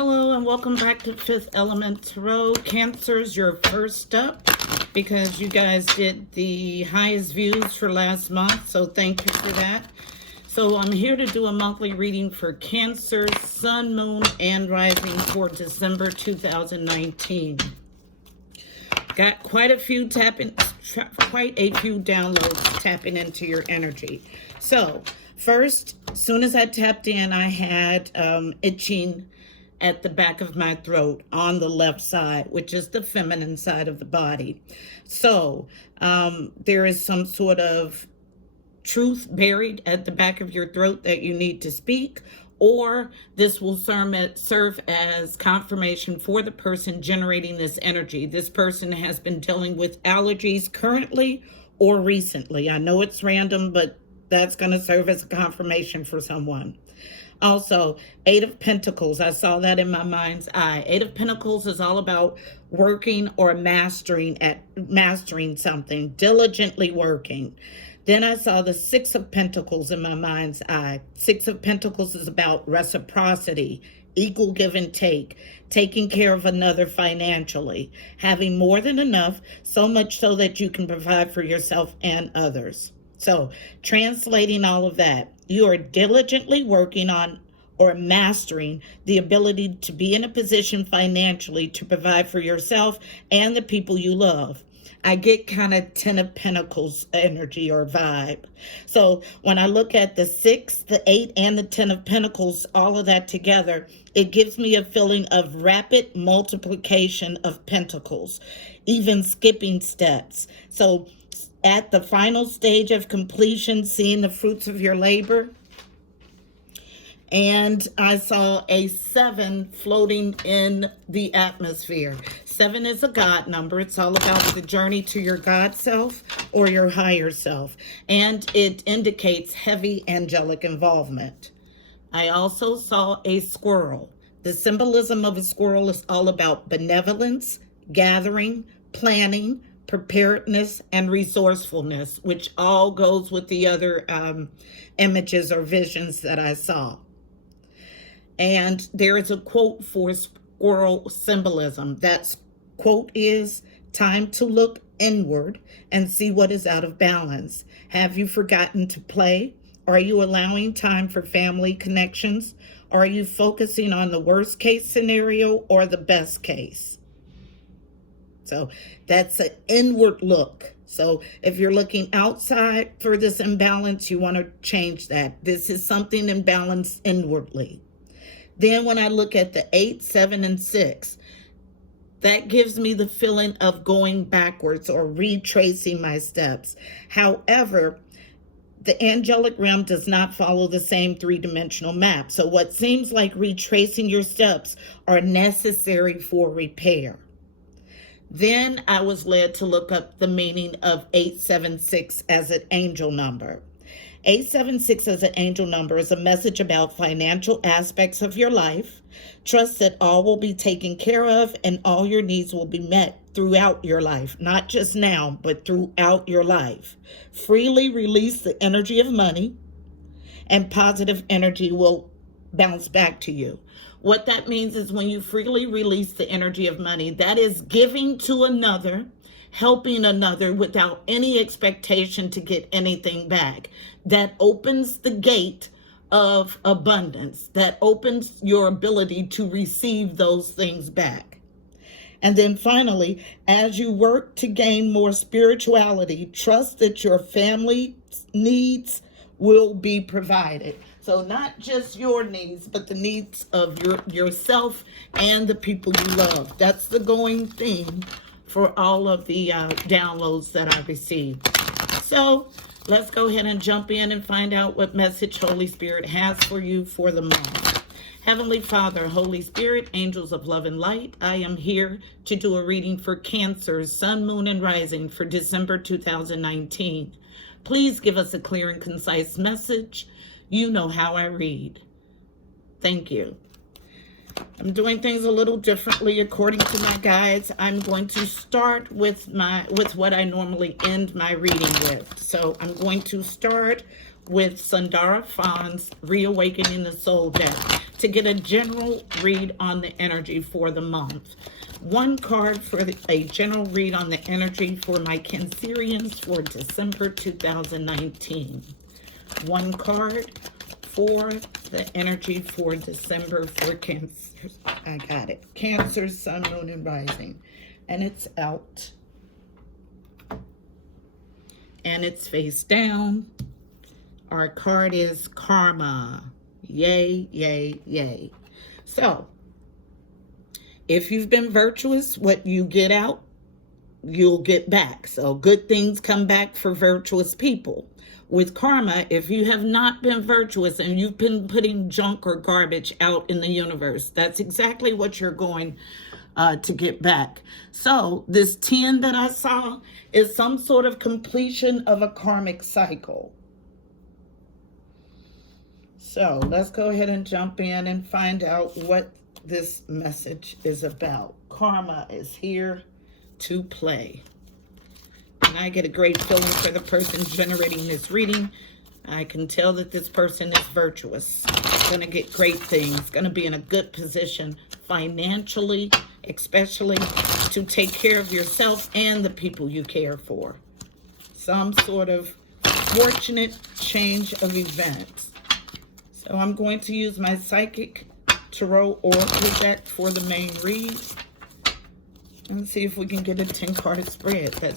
Hello and welcome back to Fifth Element Tarot. Cancer's your first up because you guys did the highest views for last month, so thank you for that. So I'm here to do a monthly reading for Cancer, Sun, Moon, and Rising for December 2019. Got quite a few downloads tapping into your energy. So first, as soon as I tapped in, I had itching at the back of my throat on the left side, which is the feminine side of the body. So there is some sort of truth buried at the back of your throat that you need to speak, or this will serve as confirmation for the person generating this energy. This person has been dealing with allergies currently or recently. I know it's random, but that's going to serve as a confirmation for someone. Also, Eight of Pentacles, I saw that in my mind's eye. Eight of Pentacles is all about working or mastering something, diligently working. Then I saw the Six of Pentacles in my mind's eye. Six of Pentacles is about reciprocity, equal give and take, taking care of another financially, having more than enough, so much so that you can provide for yourself and others. So, translating all of that, you are diligently working on or mastering the ability to be in a position financially to provide for yourself and the people you love. I get kind of 10 of Pentacles energy or vibe. So when I look at the 6, the 8, and the 10 of Pentacles, all of that together, it gives me a feeling of rapid multiplication of pentacles, even skipping steps. So at the final stage of completion, seeing the fruits of your labor. And I saw a 7 floating in the atmosphere. 7 is a God number. It's all about the journey to your God self or your higher self. And it indicates heavy angelic involvement. I also saw a squirrel. The symbolism of a squirrel is all about benevolence, gathering, planning, preparedness, and resourcefulness, which all goes with the other images or visions that I saw. And there is a quote for squirrel symbolism. That quote is, "Time to look inward and see what is out of balance. Have you forgotten to play? Are you allowing time for family connections? Are you focusing on the worst case scenario or the best case?" So that's an inward look. So if you're looking outside for this imbalance, you want to change that. This is something imbalanced inwardly. Then when I look at the 8, 7, and 6, that gives me the feeling of going backwards or retracing my steps. However, the angelic realm does not follow the same three-dimensional map. So what seems like retracing your steps are necessary for repair. Then I was led to look up the meaning of 876 as an angel number. 876 as an angel number is a message about financial aspects of your life. Trust that all will be taken care of and all your needs will be met throughout your life, not just now, but throughout your life. Freely release the energy of money and positive energy will bounce back to you. What that means is when you freely release the energy of money, that is giving to another, helping another without any expectation to get anything back. That opens the gate of abundance. That opens your ability to receive those things back. And then finally, as you work to gain more spirituality, trust that your family needs will be provided. So not just your needs, but the needs of yourself and the people you love. That's the going theme for all of the downloads that I received. So let's go ahead and jump in and find out what message Holy Spirit has for you for the month. Heavenly Father, Holy Spirit, angels of love and light, I am here to do a reading for Cancer, Sun, Moon, and Rising for December 2019. Please give us a clear and concise message. You know how I read. Thank you. I'm doing things a little differently according to my guides. I'm going to start with what I normally end my reading with. So I'm going to start with Sundara Fawn's Reawakening the Soul deck. to get a general read on the energy for the month. One card for a general read on the energy for my Cancerians for December 2019. One card for the energy for December for Cancer. I got it. Cancer, Sun, Moon, and Rising. And it's out. And it's face down. Our card is Karma. Yay, yay, yay. So, if you've been virtuous, what you get out, you'll get back. So good things come back for virtuous people. With karma, if you have not been virtuous and you've been putting junk or garbage out in the universe, that's exactly what you're going to get back. So this 10 that I saw is some sort of completion of a karmic cycle. So let's go ahead and jump in and find out what this message is about. Karma is here to play. And I get a great feeling for the person generating this reading. I can tell that this person is virtuous. Going to get great things. Going to be in a good position financially, especially to take care of yourself and the people you care for. Some sort of fortunate change of events. So I'm going to use my psychic tarot oracle deck for the main read. And see if we can get a 10-card spread. That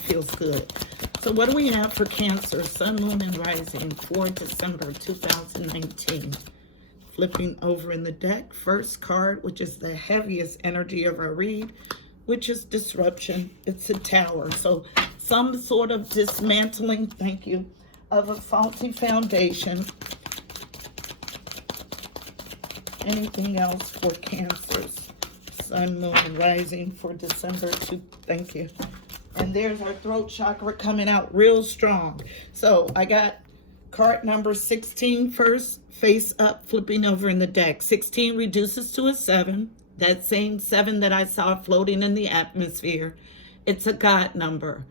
feels good. So what do we have for Cancer, Sun, Moon, and Rising for December 2019? Flipping over in the deck, first card, which is the heaviest energy of our read, which is disruption. It's a Tower. So some sort of dismantling, thank you, of a faulty foundation. Anything else for Cancers? Sun, Moon, and Rising for December 2. Thank you. And there's our throat chakra coming out real strong. So I got card number 16 first, face up, flipping over in the deck. 16 reduces to a 7. That same 7 that I saw floating in the atmosphere. It's a God number.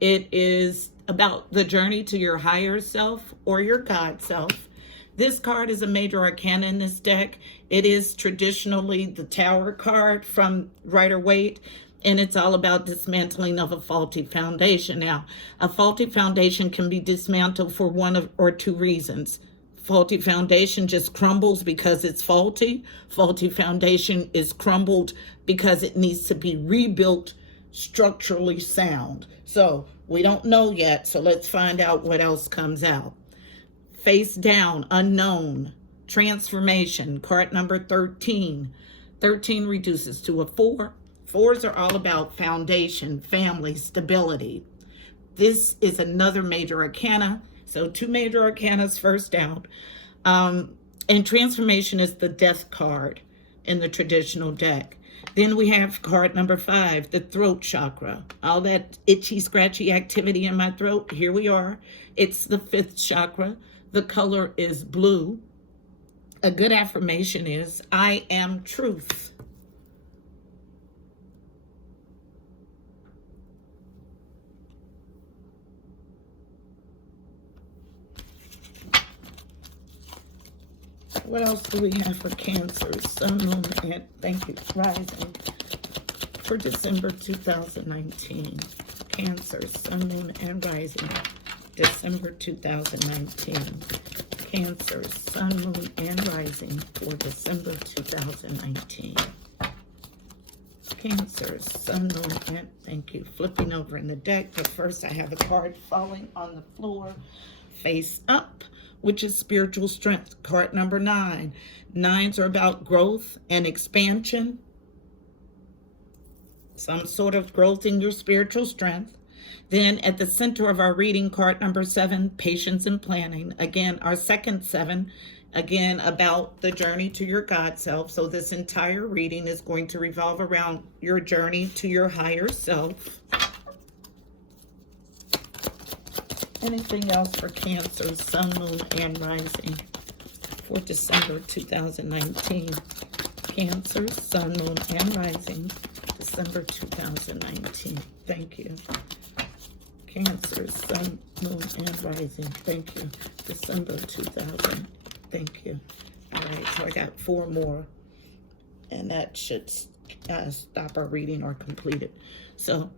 It is about the journey to your higher self or your God self. This card is a major arcana in this deck. It is traditionally the Tower card from Rider-Waite, and it's all about dismantling of a faulty foundation. Now, a faulty foundation can be dismantled for one or two reasons. Faulty foundation just crumbles because it's faulty. Faulty foundation is crumbled because it needs to be rebuilt structurally sound. So we don't know yet, so let's find out what else comes out. Face down, unknown, transformation, card number 13. 13 reduces to a 4. 4s are all about foundation, family, stability. This is another major arcana. So 2 major arcanas first out. And transformation is the death card in the traditional deck. Then we have card number 5, the throat chakra. All that itchy, scratchy activity in my throat, here we are. It's the 5th chakra. The color is blue. A good affirmation is, I am truth. What else do we have for Cancer, Sun, Moon, and thank you, Rising for December 2019? Cancer, Sun, Moon, and Rising. December 2019. Cancer, Sun, Moon, and Rising for December 2019. Cancer, Sun, Moon, and thank you. Flipping over in the deck, but first I have a card falling on the floor, face up, which is spiritual strength. Card number 9. 9s are about growth and expansion. Some sort of growth in your spiritual strength. Then at the center of our reading, card number 7, patience and planning. Again, our second 7, again, about the journey to your God self. So this entire reading is going to revolve around your journey to your higher self. Anything else for Cancer, Sun, Moon, and Rising for December 2019? Cancer, Sun, Moon, and Rising, December 2019. Thank you. Cancer, Sun, Moon, and Rising. Thank you. December 2000. Thank you. All right, so I got 4 more, and that should stop our reading or complete it. So,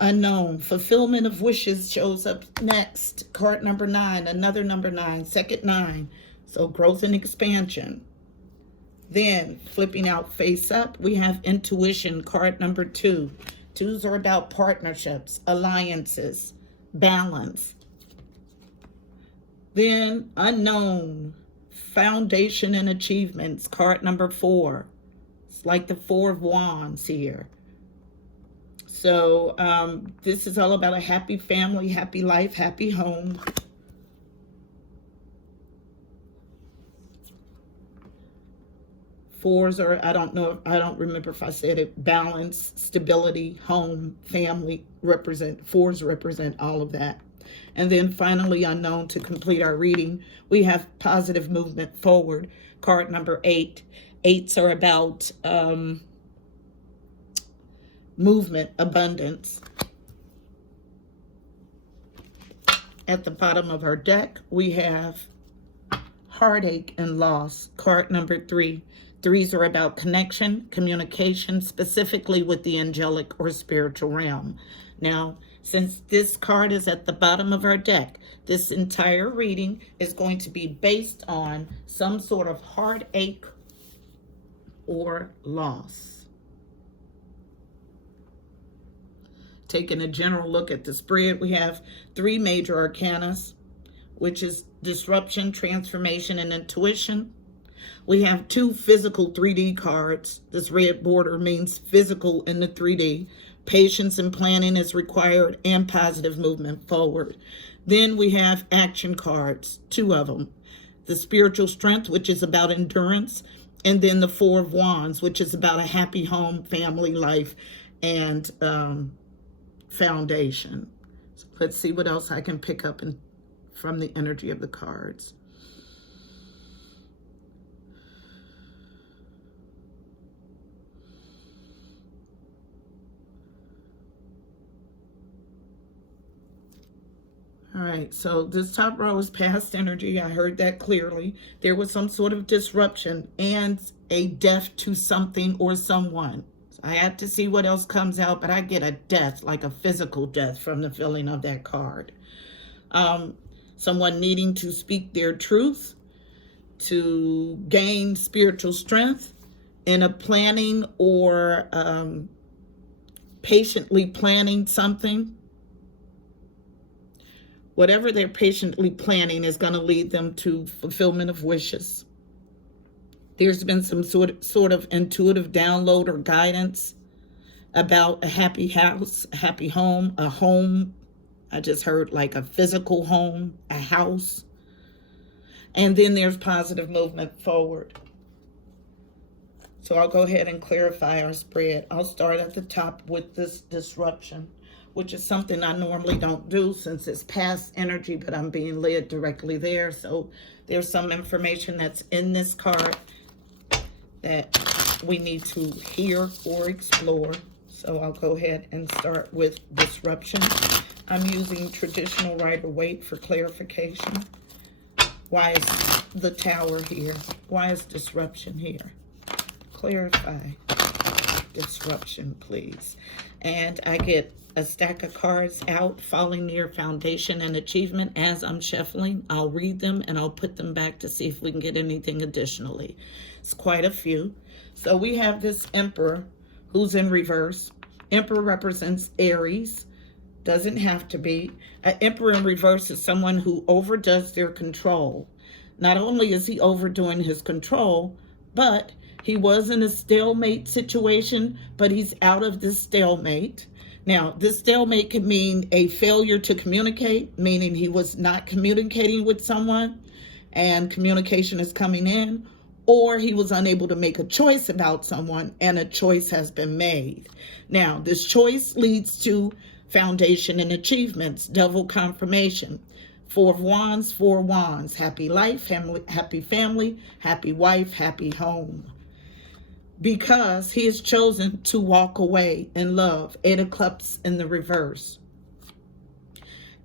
unknown, fulfillment of wishes shows up next. Card number 9, another number 9, second 9. So, growth and expansion. Then, flipping out face up, we have intuition, card number 2. 2s are about partnerships, alliances, balance. Then, unknown, foundation and achievements, card number 4. It's like the 4 of Wands here. So this is all about a happy family, happy life, happy home. Fours are, I don't remember if I said it, balance, stability, home, family, fours represent all of that. And then finally, unknown, to complete our reading, we have positive movement forward, card number 8. 8s are about movement, abundance. At the bottom of our deck, we have heartache and loss, card number 3. 3s are about connection, communication, specifically with the angelic or spiritual realm. Now, since this card is at the bottom of our deck, this entire reading is going to be based on some sort of heartache or loss. Taking a general look at the spread, we have 3 major arcana, which is disruption, transformation, and intuition. We have 2 physical 3D cards. This red border means physical in the 3D. Patience and planning is required, and positive movement forward. Then we have action cards, 2 of them. The spiritual strength, which is about endurance, and then the 4 of Wands, which is about a happy home, family life, and foundation. So let's see what else I can pick up from the energy of the cards. All right, so this top row is past energy. I heard that clearly. There was some sort of disruption and a death to something or someone. So I have to see what else comes out, but I get a death, like a physical death from the feeling of that card. Someone needing to speak their truth, to gain spiritual strength in a planning or patiently planning something. Whatever they're patiently planning is going to lead them to fulfillment of wishes. There's been some sort of intuitive download or guidance about a happy house, a happy home, a home. I just heard like a physical home, a house. And then there's positive movement forward. So I'll go ahead and clarify our spread. I'll start at the top with this disruption, which is something I normally don't do since it's past energy, but I'm being led directly there. So there's some information that's in this card that we need to hear or explore. So I'll go ahead and start with disruption. I'm using traditional Rider-Waite for clarification. Why is the Tower here? Why is disruption here? Clarify disruption, please. And I get a stack of cards out, falling near foundation and achievement. As I'm shuffling, I'll read them and I'll put them back to see if we can get anything additionally. It's quite a few. So we have this Emperor who's in reverse. Emperor represents Aries. Doesn't have to be. An Emperor in reverse is someone who overdoes their control. Not only is he overdoing his control, but he was in a stalemate situation, but he's out of this stalemate. Now, this stalemate could mean a failure to communicate, meaning he was not communicating with someone and communication is coming in, or he was unable to make a choice about someone and a choice has been made. Now, this choice leads to foundation and achievements, double confirmation. 4 of Wands, 4 Wands, happy life, happy family, happy wife, happy home. Because he has chosen to walk away in love. 8 of Cups in the reverse.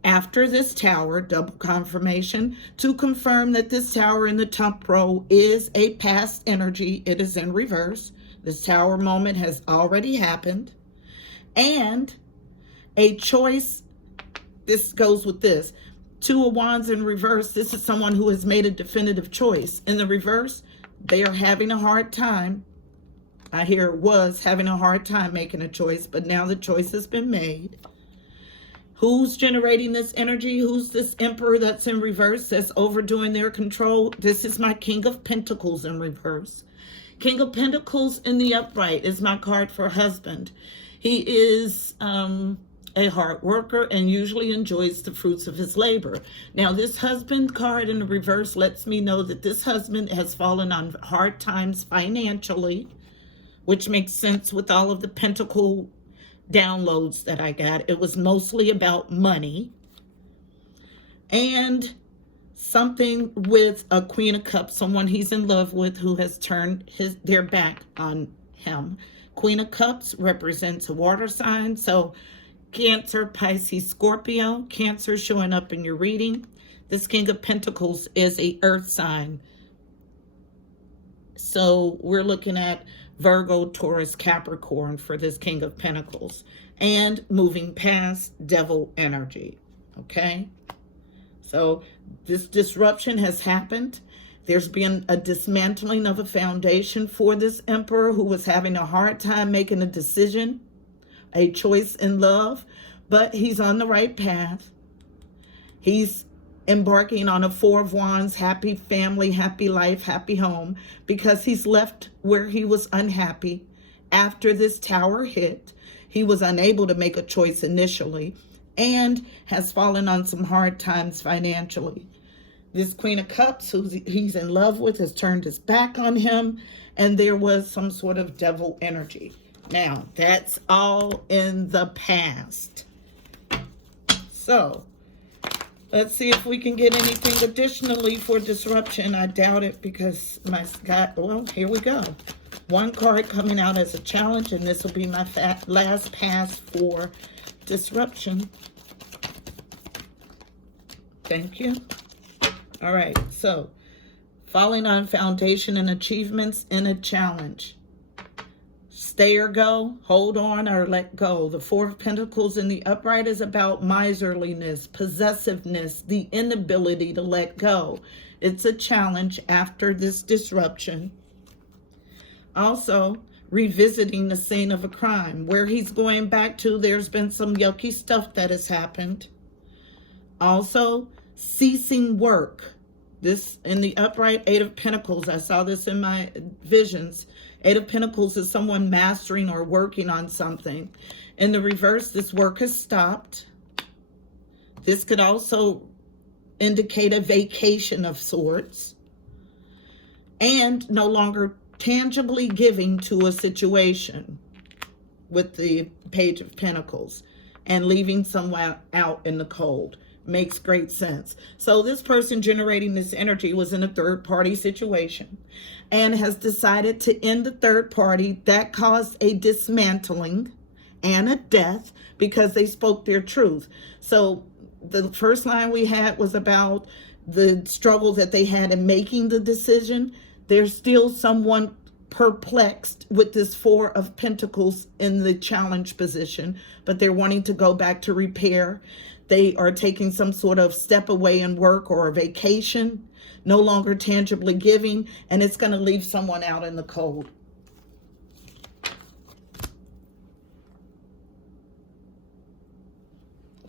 After this tower, double confirmation, to confirm that this tower in the top row is a past energy. It is in reverse. This tower moment has already happened. And a choice, this goes with this. Two of Wands in reverse, this is someone who has made a definitive choice. In the reverse, they are having a hard time. I hear was having a hard time making a choice, but now the choice has been made. Who's generating this energy? Who's this Emperor that's in reverse, that's overdoing their control? This is my King of Pentacles in reverse. King of Pentacles in the upright is my card for husband. He is a hard worker and usually enjoys the fruits of his labor. Now, this husband card in the reverse lets me know that this husband has fallen on hard times financially, which makes sense with all of the pentacle downloads that I got. It was mostly about money and something with a Queen of Cups, someone he's in love with who has turned their back on him. Queen of Cups represents a water sign, so Cancer, Pisces, Scorpio. Cancer showing up in your reading. This King of Pentacles is a earth sign, so we're looking at Virgo, Taurus, Capricorn for this King of Pentacles, and moving past devil energy. Okay, so this disruption has happened. There's been a dismantling of a foundation for this Emperor who was having a hard time making a decision, a choice in love, but he's on the right path. He's embarking on a Four of Wands, happy family, happy life, happy home, because he's left where he was unhappy. After this tower hit, he was unable to make a choice initially and has fallen on some hard times financially. This Queen of Cups, who he's in love with, has turned his back on him, and there was some sort of devil energy. Now, that's all in the past. So, let's see if we can get anything additionally for disruption. I doubt it because my Scott, well, here we go. One card coming out as a challenge, and this will be my last pass for disruption. Thank you. All right, so falling on foundation and achievements in a challenge. Stay or go, hold on or let go. The Four of Pentacles in the upright is about miserliness, possessiveness, the inability to let go. It's a challenge after this disruption. Also, revisiting the scene of a crime. Where he's going back to, there's been some yucky stuff that has happened. Also, ceasing work. This in the upright, Eight of Pentacles. I saw this in my visions. Eight of Pentacles is someone mastering or working on something. In the reverse, this work has stopped. This could also indicate a vacation of sorts. And no longer tangibly giving to a situation with the Page of Pentacles and leaving someone out in the cold. Makes great sense. So this person generating this energy was in a third-party situation and has decided to end the third party. That caused a dismantling and a death because they spoke their truth. So the first line we had was about the struggle that they had in making the decision. There's still someone perplexed with this Four of Pentacles in the challenge position, but they're wanting to go back to repair. They are taking some sort of step away in work or a vacation, no longer tangibly giving, and it's going to leave someone out in the cold.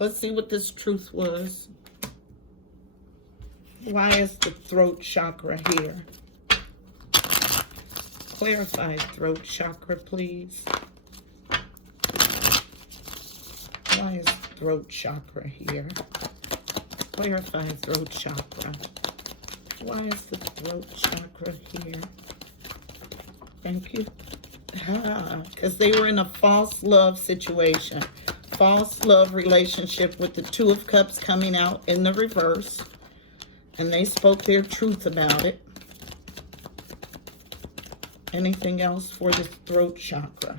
Let's see what this truth was. Why is the throat chakra here? Clarify throat chakra, please. Why is throat chakra here? Clarify throat chakra. Why is the throat chakra here? Thank you. Because they were in a false love situation. False love relationship with the Two of Cups coming out in the reverse. And they spoke their truth about it. Anything else for the throat chakra?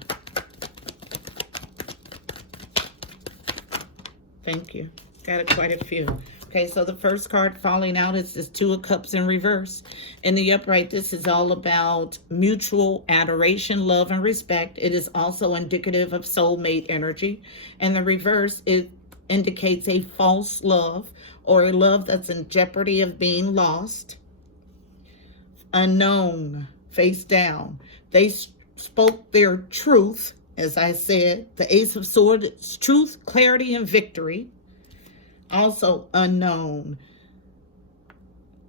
Thank you. Got quite a few. Okay, so the first card falling out is this Two of Cups in reverse. In the upright, this is all about mutual adoration, love, and respect. It is also indicative of soulmate energy. And the reverse, it indicates a false love or a love that's in jeopardy of being lost. Unknown, face down. They spoke their truth, as I said. The Ace of Swords, it's truth, clarity, and victory. Also unknown,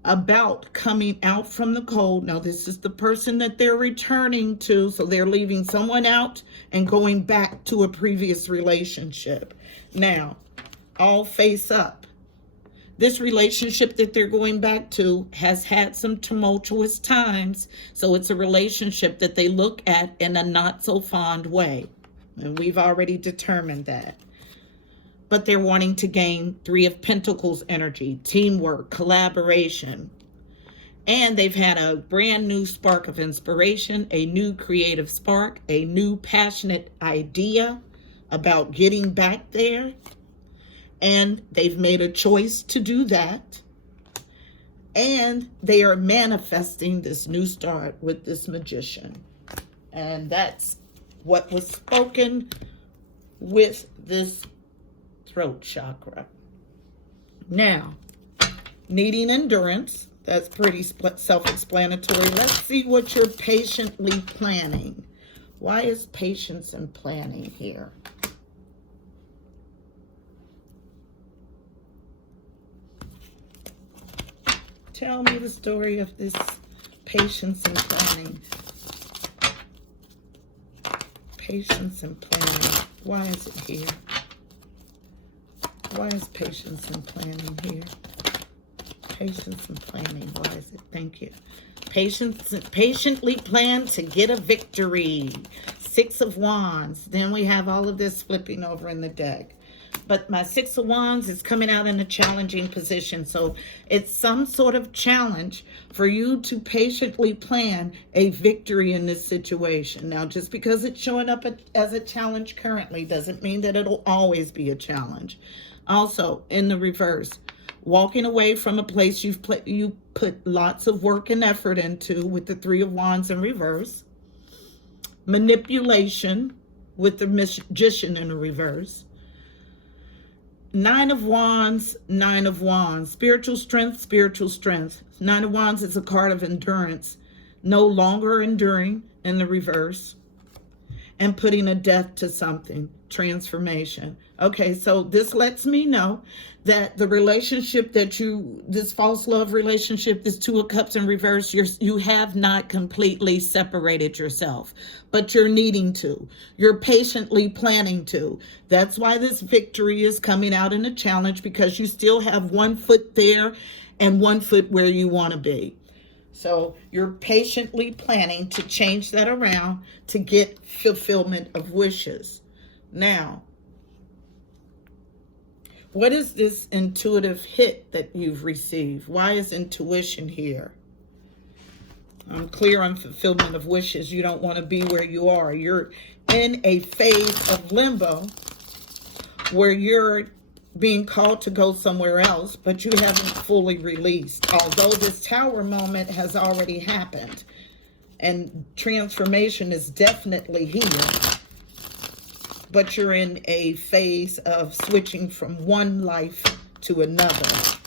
about coming out from the cold. Now, this is the person that they're returning to, so they're leaving someone out and going back to a previous relationship. Now, all face up. This relationship that they're going back to has had some tumultuous times, so it's a relationship that they look at in a not so fond way, and we've already determined that. But they're wanting to gain Three of Pentacles energy, teamwork, collaboration. And they've had a brand new spark of inspiration, a new creative spark, a new passionate idea about getting back there. And they've made a choice to do that. And they are manifesting this new start with this Magician. And that's what was spoken with this throat chakra. Now, needing endurance. That's pretty self-explanatory. Let's see what you're patiently planning. Why is patience and planning here? Tell me the story of this patience and planning. Patience and planning. Why is it here? Why is patience and planning here? Patience and planning. Why is it? Thank you. Patiently plan to get a victory. Six of Wands. Then we have all of this flipping over in the deck. But my Six of Wands is coming out in a challenging position. So it's some sort of challenge for you to patiently plan a victory in this situation. Now, just because it's showing up as a challenge currently doesn't mean that it'll always be a challenge. Also, in the reverse, walking away from a place you put lots of work and effort into with the Three of Wands in reverse. Manipulation with the Magician in the reverse. Nine of Wands, Nine of Wands. Spiritual strength, spiritual strength. Nine of Wands is a card of endurance. No longer enduring in the reverse. And putting a death to something. Transformation. Okay, so this lets me know that the relationship that this false love relationship, this Two of Cups in reverse, you have not completely separated yourself, but you're needing to. You're patiently planning to. That's why this victory is coming out in a challenge, because you still have one foot there and one foot where you want to be. So you're patiently planning to change that around to get fulfillment of wishes. Now, what is this intuitive hit that you've received? Why is intuition here? I'm clear on fulfillment of wishes. You don't want to be where you are. You're in a phase of limbo where you're being called to go somewhere else, but you haven't fully released. Although this Tower moment has already happened and transformation is definitely here, but you're in a phase of switching from one life to another.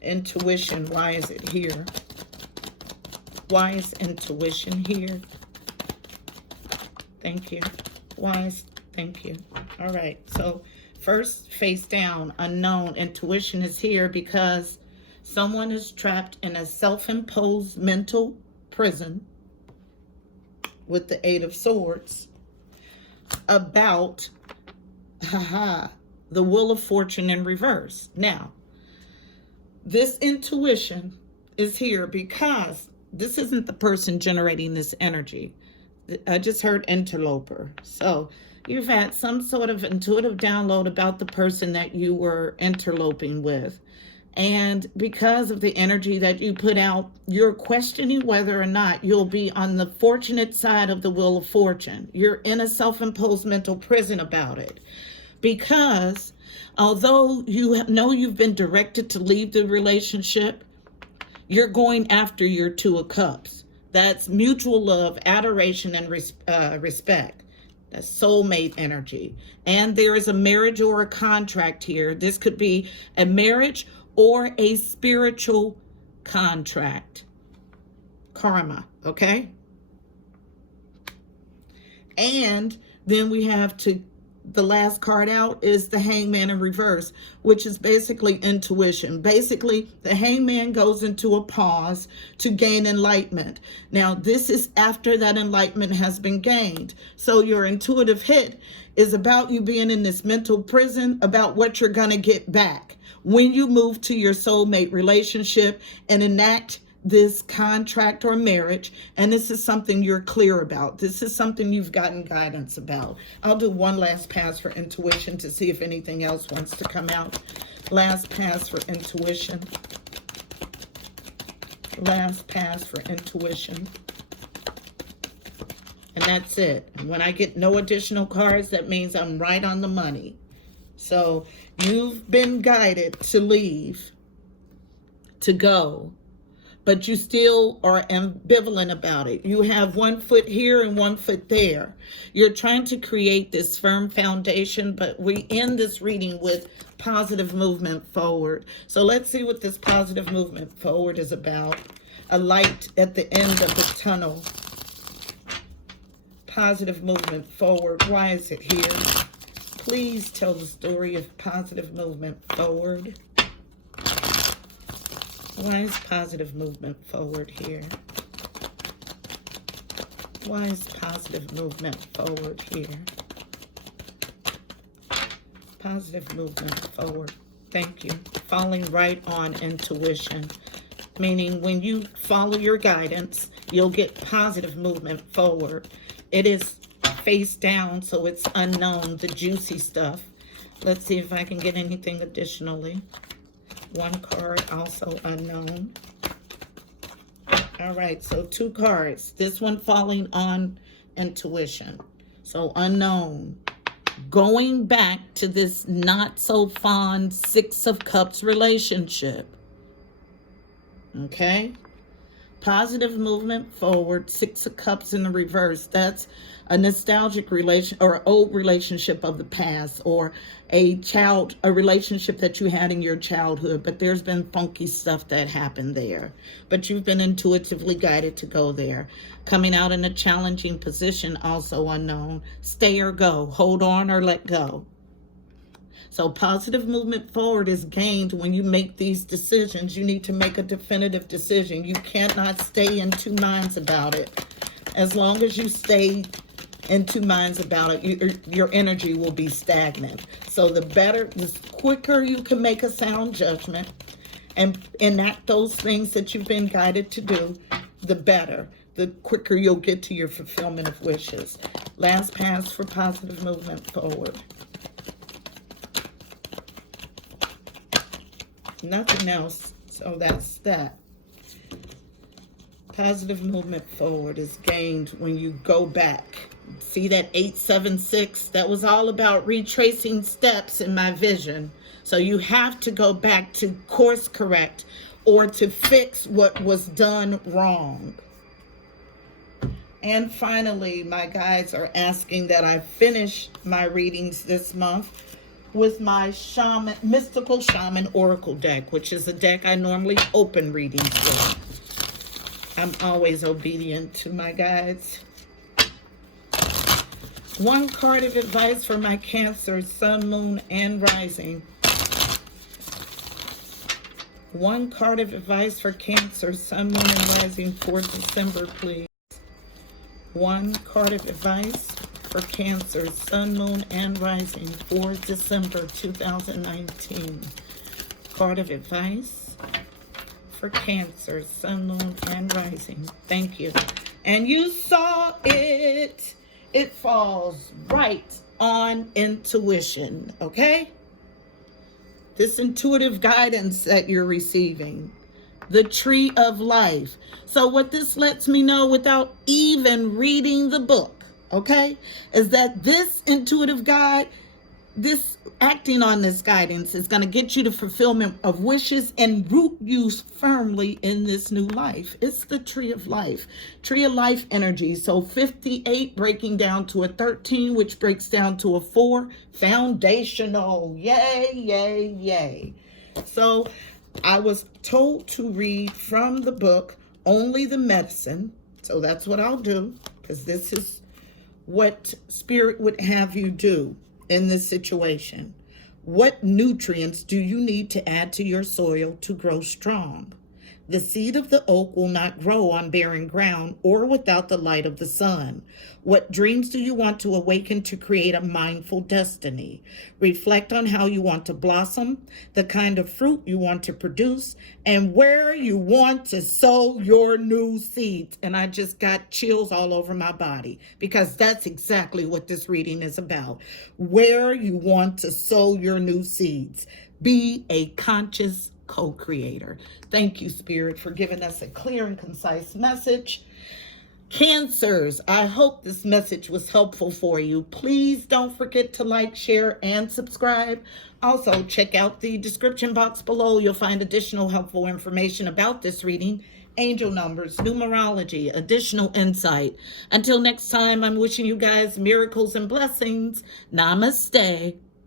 Intuition, why is it here? Why is intuition here? Thank you. Thank you. All right, so first, face down, unknown. Intuition is here because someone is trapped in a self-imposed mental prison with the Eight of Swords about the Wheel of Fortune in reverse. Now, this intuition is here because this isn't the person generating this energy. I just heard interloper. So you've had some sort of intuitive download about the person that you were interloping with. And because of the energy that you put out, you're questioning whether or not you'll be on the fortunate side of the Wheel of Fortune. You're in a self-imposed mental prison about it. Because although you know you've been directed to leave the relationship, you're going after your Two of Cups. That's mutual love, adoration, and respect. That's soulmate energy. And there is a marriage or a contract here. This could be a marriage or a spiritual contract. Karma, okay? And then we have the last card out is the Hangman in reverse, which is basically intuition. Basically, the Hangman goes into a pause to gain enlightenment. Now, this is after that enlightenment has been gained. So your intuitive hit is about you being in this mental prison, about what you're going to get back when you move to your soulmate relationship and enact this contract or marriage, and this is something you're clear about. This is something you've gotten guidance about. I'll do one last pass for intuition to see if anything else wants to come out. Last pass for intuition. Last pass for intuition. And that's it. And when I get no additional cards, that means I'm right on the money. So you've been guided to leave, to go, but you still are ambivalent about it. You have one foot here and one foot there. You're trying to create this firm foundation, but we end this reading with positive movement forward. So let's see what this positive movement forward is about. A light at the end of the tunnel. Positive movement forward. Why is it here? Please tell the story of positive movement forward. Why is positive movement forward here? Why is positive movement forward here? Positive movement forward. Thank you. Falling right on intuition. Meaning when you follow your guidance, you'll get positive movement forward. It is face down, so it's unknown, the juicy stuff. Let's see if I can get anything additionally. One card, also unknown. All right, so two cards. This one falling on intuition. So unknown. Going back to this not so fond Six of Cups relationship. Okay? Positive movement forward, Six of Cups in the reverse. That's a nostalgic relation or old relationship of the past, or a relationship that you had in your childhood, but there's been funky stuff that happened there. But you've been intuitively guided to go there. Coming out in a challenging position, also unknown. Stay or go, hold on or let go. So positive movement forward is gained when you make these decisions. You need to make a definitive decision. You cannot stay in two minds about it. As long as you stay in two minds about it, your energy will be stagnant. So the quicker you can make a sound judgment and enact those things that you've been guided to do, the better. The quicker you'll get to your fulfillment of wishes. Last pass for positive movement forward. Nothing else, so that's that. Positive movement forward is gained when you go back. See that 876? That was all about retracing steps in my vision. So you have to go back to course correct or to fix what was done wrong. And finally, my guides are asking that I finish my readings this month with my Mystical Shaman Oracle deck, which is a deck I normally open readings with. I'm always obedient to my guides. One card of advice for my Cancer, Sun, Moon, and Rising. One card of advice for Cancer, Sun, Moon, and Rising for December, please. One card of advice for Cancer, Sun, Moon, and Rising for December 2019. Card of advice for Cancer, Sun, Moon, and Rising. Thank you. And you saw it. It falls right on intuition, okay? This intuitive guidance that you're receiving. The tree of life. So what this lets me know without even reading the book, okay, is that this intuitive guide this acting on this guidance is going to get you to fulfillment of wishes and root you firmly in this new life. It's the tree of life energy. So 58 breaking down to a 13, which breaks down to a 4, foundational. Yay, yay, yay. So I was told to read from the book Only the Medicine. So that's what I'll do, because this is what Spirit would have you do in this situation. What nutrients do you need to add to your soil to grow strong? The seed of the oak will not grow on barren ground or without the light of the sun. What dreams do you want to awaken to create a mindful destiny? Reflect on how you want to blossom, the kind of fruit you want to produce, and where you want to sow your new seeds. And I just got chills all over my body, because that's exactly what this reading is about. Where you want to sow your new seeds. Be a conscious co-creator. Thank you, Spirit, for giving us a clear and concise message. Cancers, I hope this message was helpful for you. Please don't forget to like, share, and subscribe. Also, check out the description box below. You'll find additional helpful information about this reading, angel numbers, numerology, additional insight. Until next time, I'm wishing you guys miracles and blessings. Namaste.